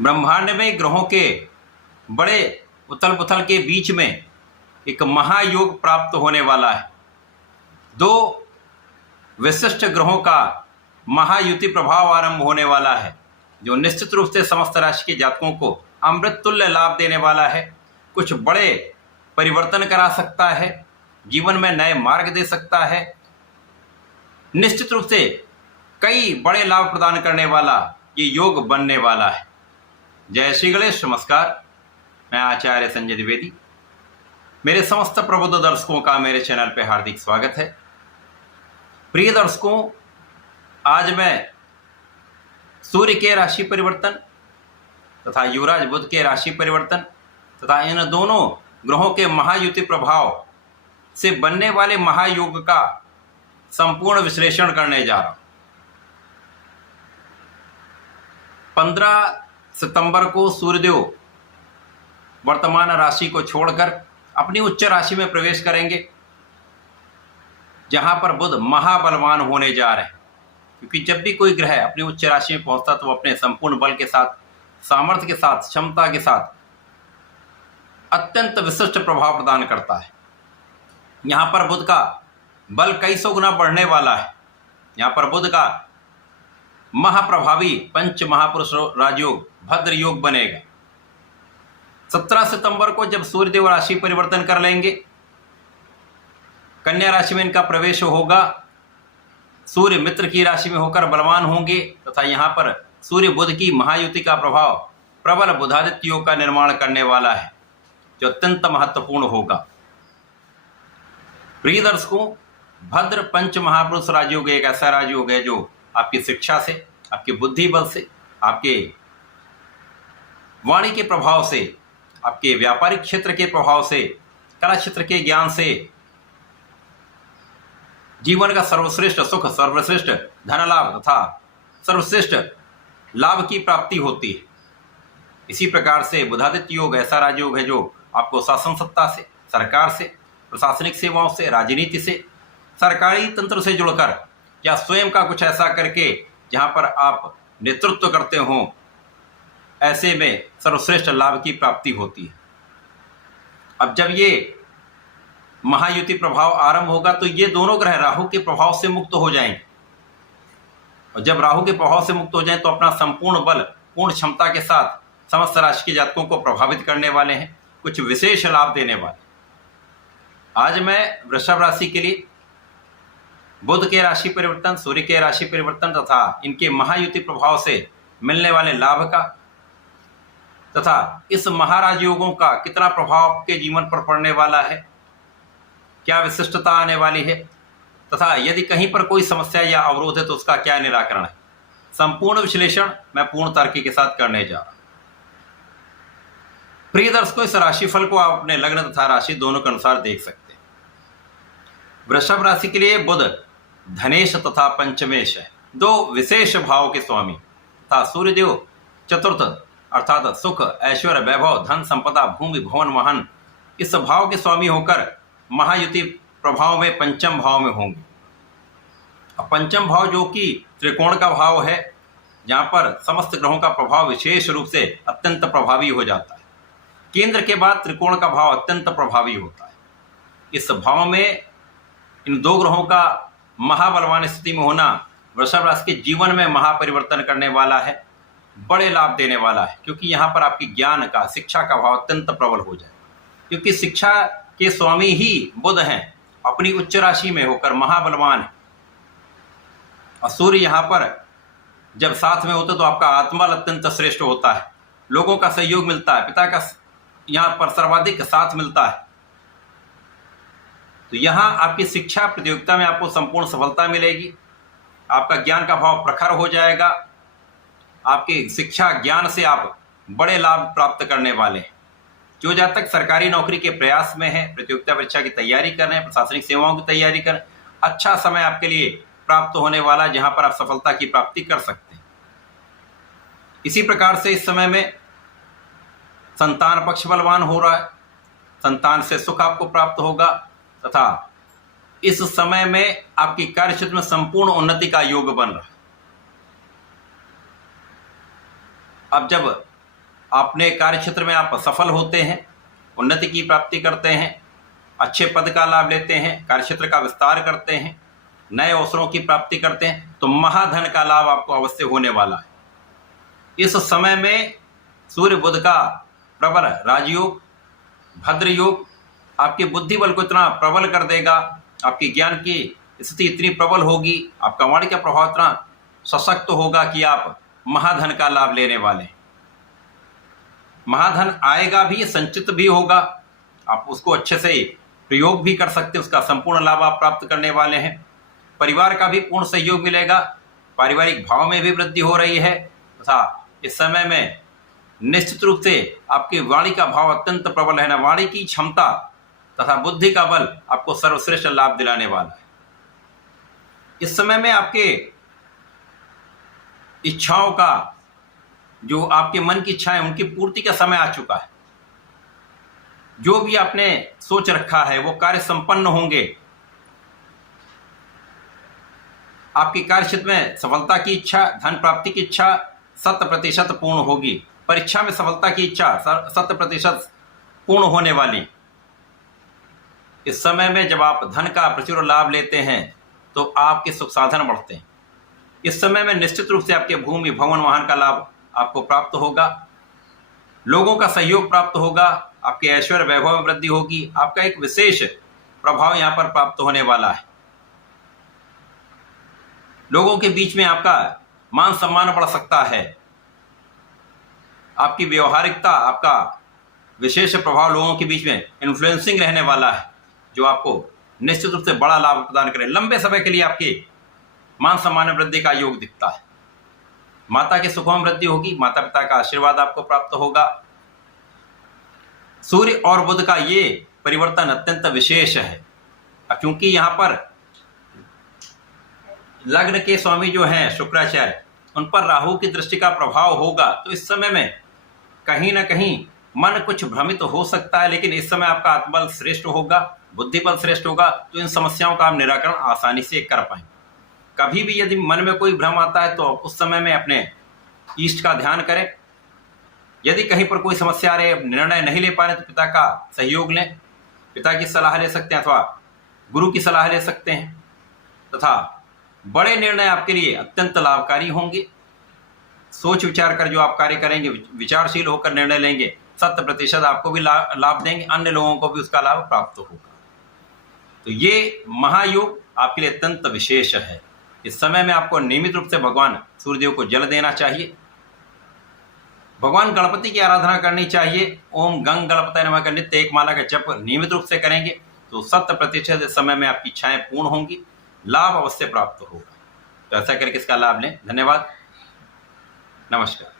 ब्रह्मांड में ग्रहों के बड़े उथल पुथल के बीच में एक महायोग प्राप्त होने वाला है। दो विशिष्ट ग्रहों का महायुति प्रभाव आरंभ होने वाला है, जो निश्चित रूप से समस्त राशि के जातकों को अमृत तुल्य लाभ देने वाला है। कुछ बड़े परिवर्तन करा सकता है, जीवन में नए मार्ग दे सकता है। निश्चित रूप से कई बड़े लाभ प्रदान करने वाला ये योग बनने वाला है। जय श्री गणेश। नमस्कार, मैं आचार्य संजय द्विवेदी। मेरे समस्त प्रबुद्ध दर्शकों का मेरे चैनल पर हार्दिक स्वागत है। प्रिय दर्शकों, आज मैं सूर्य के राशि परिवर्तन तथा युवराज बुध के राशि परिवर्तन तथा इन दोनों ग्रहों के महायुति प्रभाव से बनने वाले महायोग का संपूर्ण विश्लेषण करने जा रहा हूं। 15 सितंबर को सूर्यदेव वर्तमान राशि को छोड़कर अपनी उच्च राशि में प्रवेश करेंगे, जहां पर बुध महाबलवान होने जा रहे हैं। क्योंकि जब भी कोई ग्रह अपनी उच्च राशि में पहुंचता तो वो अपने संपूर्ण बल के साथ, सामर्थ्य के साथ, क्षमता के साथ अत्यंत विशिष्ट प्रभाव प्रदान करता है। यहां पर बुध का बल कई सौ गुना बढ़ने वाला है। यहां पर बुध का महाप्रभावी पंच महापुरुष राजयोग भद्र योग बनेगा। 17 सितंबर को जब सूर्यदेव राशि परिवर्तन कर लेंगे, कन्या राशि में इनका प्रवेश होगा। सूर्य मित्र की राशि में होकर बलवान होंगे तथा यहां पर सूर्य बुध की महायुति का प्रभाव प्रबल बुधादित्य योग का निर्माण करने वाला है, जो अत्यंत महत्वपूर्ण होगा। प्रिय दर्शकों, भद्र पंच महापुरुष राजयोग एक ऐसा राजयोग है जो आपकी शिक्षा से, आपके बुद्धि बल से, आपके वाणी के प्रभाव से, आपके व्यापारिक क्षेत्र के प्रभाव से, कला क्षेत्र के ज्ञान से जीवन का सर्वश्रेष्ठ सुख, सर्वश्रेष्ठ धन लाभ तथा सर्वश्रेष्ठ लाभ की प्राप्ति होती है। इसी प्रकार से बुधादित्य योग ऐसा राजयोग है जो आपको शासन सत्ता से, सरकार से, प्रशासनिक सेवाओं से, राजनीति से, सरकारी तंत्र से जुड़कर या स्वयं का कुछ ऐसा करके जहां पर आप नेतृत्व करते हो, ऐसे में सर्वश्रेष्ठ लाभ की प्राप्ति होती है। अब जब ये महायुति प्रभाव आरंभ होगा तो ये दोनों ग्रह राहु के प्रभाव से मुक्त हो जाएंगे, और जब राहु के प्रभाव से मुक्त हो जाएं तो अपना संपूर्ण बल, पूर्ण क्षमता के साथ समस्त राशि के जातकों को प्रभावित करने वाले हैं, कुछ विशेष लाभ देने वाले। आज मैं वृषभ राशि के लिए बुध के राशि परिवर्तन, सूर्य के राशि परिवर्तन तथा इनके महायुति प्रभाव से मिलने वाले लाभ का तथा इस महाराज योगों का कितना प्रभाव आपके जीवन पर पड़ने वाला है, क्या विशिष्टता आने वाली है तथा यदि कहीं पर कोई समस्या या अवरोध है तो उसका क्या निराकरण है, संपूर्ण विश्लेषण मैं पूर्ण तर्क के साथ करने जा रहा हूं। प्रिय दर्शकों, इस राशिफल को आप अपने लग्न तथा राशि दोनों के अनुसार देख सकते हैं। वृषभ राशि के लिए बुध धनेश तथा पंचमेश है, दो विशेष भाव के स्वामी तथा सूर्यदेव चतुर्थ अर्थात सुख, ऐश्वर्य, वैभव, धन, संपदा, भूमि, भवन, वाहन इस भाव के स्वामी होकर महायुति प्रभाव में पंचम भाव में होंगे। अब पंचम भाव जो कि त्रिकोण का भाव है, जहां पर समस्त ग्रहों का प्रभाव विशेष रूप से अत्यंत प्रभावी हो जाता है। केंद्र के बाद त्रिकोण का भाव अत्यंत प्रभावी होता है। इस भाव में इन दो ग्रहों का महाबलवान स्थिति में होना वृषभ राशि के जीवन में महापरिवर्तन करने वाला है, बड़े लाभ देने वाला है। क्योंकि यहाँ पर आपकी ज्ञान का, शिक्षा का भाव अत्यंत प्रबल हो जाए, क्योंकि शिक्षा के स्वामी ही बुध हैं, अपनी उच्च राशि में होकर महाबलवान है। और सूर्य यहाँ पर जब साथ में होते तो आपका आत्मबल अत्यंत श्रेष्ठ होता है, लोगों का सहयोग मिलता है, पिता का यहाँ पर सर्वाधिक साथ मिलता है। तो यहाँ आपकी शिक्षा प्रतियोगिता में आपको संपूर्ण सफलता मिलेगी, आपका ज्ञान का भाव प्रखर हो जाएगा, आपकी शिक्षा ज्ञान से आप बड़े लाभ प्राप्त करने वाले हैं। जो जातक सरकारी नौकरी के प्रयास में है, प्रतियोगिता परीक्षा की तैयारी कर रहे हैं, प्रशासनिक सेवाओं की तैयारी कर रहे हैं, अच्छा समय आपके लिए प्राप्त होने वाला है, जहां पर आप सफलता की प्राप्ति कर सकते हैं। इसी प्रकार से इस समय में संतान पक्ष बलवान हो रहा है, संतान से सुख आपको प्राप्त होगा तथा इस समय में आपकी कार्य क्षेत्र में संपूर्ण उन्नति का योग बन रहा है। अब जब अपने कार्य क्षेत्र में आप सफल होते हैं, उन्नति की प्राप्ति करते हैं, अच्छे पद का लाभ लेते हैं, कार्य क्षेत्र का विस्तार करते हैं, नए अवसरों की प्राप्ति करते हैं, तो महाधन का लाभ आपको अवश्य होने वाला है। इस समय में सूर्य बुध का प्रबल राजयोग, भद्र योग आपकी बुद्धि बल को इतना प्रबल कर देगा, आपकी ज्ञान की स्थिति इतनी प्रबल होगी, आपका वाणी का प्रभाव इतना सशक्त होगा कि आप महाधन का लाभ लेने वाले हैं। महाधन आएगा भी, संचित भी होगा, आप उसको अच्छे से प्रयोग भी कर सकते हैं, उसका संपूर्ण लाभ आप प्राप्त करने वाले हैं। परिवार का भी पूर्ण सहयोग मिलेगा, पारिवारिक भाव में भी वृद्धि हो रही है तथा इस समय में निश्चित रूप से आपकी वाणी का भाव अत्यंत प्रबल है ना, वाणी की क्षमता तथा बुद्धि का बल आपको सर्वश्रेष्ठ लाभ दिलाने वाला है। इस समय में आपके इच्छाओं का, जो आपके मन की इच्छाएं, उनकी पूर्ति का समय आ चुका है। जो भी आपने सोच रखा है वो कार्य संपन्न होंगे। आपके कार्य क्षेत्र में सफलता की इच्छा, धन प्राप्ति की इच्छा 100% पूर्ण होगी। परीक्षा में सफलता की इच्छा 100% पूर्ण होने वाली। इस समय में जब आप धन का प्रचुर लाभ लेते हैं तो आपके सुख साधन बढ़ते हैं। इस समय में निश्चित रूप से आपके भूमि, भवन, वाहन का लाभ आपको प्राप्त होगा, लोगों का सहयोग प्राप्त होगा, आपके ऐश्वर्य वैभव में वृद्धि होगी, आपका एक विशेष प्रभाव यहाँ पर प्राप्त होने वाला है। लोगों के बीच में आपका मान सम्मान बढ़ सकता है, आपकी व्यवहारिकता, आपका विशेष प्रभाव लोगों के बीच में इन्फ्लुएंसिंग रहने वाला है, जो आपको निश्चित रूप से बड़ा लाभ प्रदान करे। लंबे समय के लिए आपके मान सम्मान में वृद्धि का योग दिखता है। माता के सुखों में वृद्धि होगी, माता पिता का आशीर्वाद आपको प्राप्त होगा। सूर्य और बुध का ये परिवर्तन अत्यंत विशेष है, क्योंकि यहाँ पर लग्न के स्वामी जो हैं शुक्राचार्य, उन पर राहु की दृष्टि का प्रभाव होगा। तो इस समय में कहीं ना कहीं मन कुछ भ्रमित हो सकता है, लेकिन इस समय आपका आत्मबल श्रेष्ठ होगा, बुद्धि बल श्रेष्ठ होगा, तो इन समस्याओं का आप निराकरण आसानी से कर पाएंगे। कभी भी यदि मन में कोई भ्रम आता है तो उस समय में अपने इष्ट का ध्यान करें। यदि कहीं पर कोई समस्या आ रही है, निर्णय नहीं ले पा रहे, तो पिता का सहयोग लें, पिता की सलाह ले सकते हैं अथवा गुरु की सलाह ले सकते हैं, तथा बड़े निर्णय आपके लिए अत्यंत लाभकारी होंगे। सोच विचार कर जो आप कार्य करेंगे, विचारशील होकर निर्णय लेंगे, 100% आपको भी लाभ देंगे, अन्य लोगों को भी उसका लाभ प्राप्त होगा। तो ये महायोग आपके लिए अत्यंत विशेष है। इस समय में आपको नियमित रूप से भगवान सूर्यदेव को जल देना चाहिए, भगवान गणपति की आराधना करनी चाहिए। ओम गंग गणपतये नमः का नित्य एक माला का जप नियमित रूप से करेंगे तो 100% इस समय में आपकी इच्छाएं पूर्ण होंगी, लाभ अवश्य प्राप्त होगा। तो ऐसा करके इसका लाभ लें। धन्यवाद, नमस्कार।